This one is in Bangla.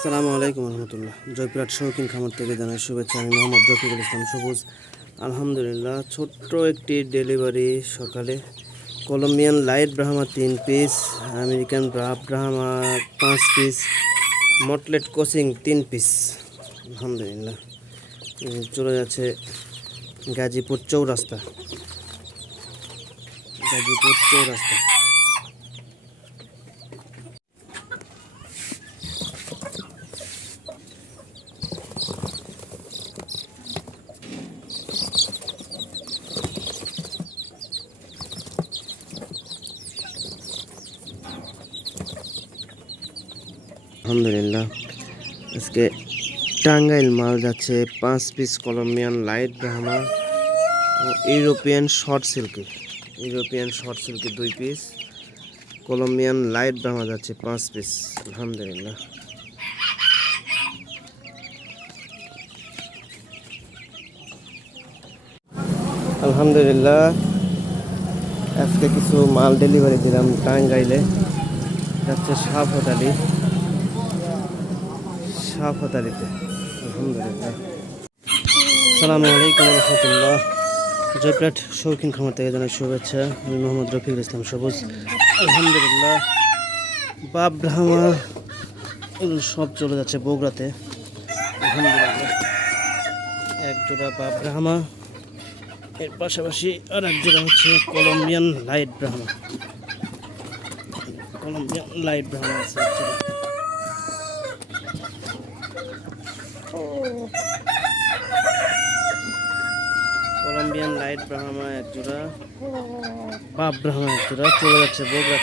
আসসালামু আলাইকুম রহমতুল্লাহ। জয়পুরহাট শৌখিন খামার থেকে জানাই শুভেচ্ছা। আমি মোহাম্মদ রফিকুল ইসলাম সবুজ। আলহামদুলিল্লাহ, ছোট্ট একটি ডেলিভারি সকালে। কলম্বিয়ান লাইট ব্রাহ্মা তিন পিস, আমেরিকান ব্রাহ ব্রাহ্মা পাঁচ পিস, মটলেট কোচিং তিন পিস। আলহামদুলিল্লাহ। চলে যাচ্ছে গাজীপুর চৌরাস্তা। গাজীপুর চৌরাস্তা। আলহামদুলিল্লাহ। আজকে টাঙ্গাইল মাল যাচ্ছে, পাঁচ পিস কলম্বিয়ান লাইট ব্রাহ্মা ও European short silky European short silky দুই পিস কলম্বিয়ান লাইট ব্রাহ্মা যাচ্ছে পাঁচ পিস আলহামদুলিল্লাহ। আলহামদুলিল্লাহ, আজকে কিছু মাল ডেলিভারি দিলাম টাঙ্গাইলে। যাচ্ছে সাপ হোটালি। হোটালিতে আলহামদুলিল্লাহ। সালামু আলাইকুম রহমতুল্লাহ জয়প্রাট শৌখিন খামার থেকে জানাই শুভেচ্ছা। আমি মোহাম্মদ রফিকুল ইসলাম সবুজ। আলহামদুলিল্লাহ। বাপ ব্রাহ্মা সব চলে যাচ্ছে বগুড়াতে। আলহামদুলিল্লাহ। এক জোড়া বাপ ব্রাহ্মা এর পাশাপাশি আর এক জোড়া হচ্ছে Colombian light Brahma. Colombian light Brahma আছে কলম্বিয়ান লাইট ব্রাহ্মা এক জোড়া। বাপ ব্রাহ্মা এক জোড়া চলে যাচ্ছে বোগরা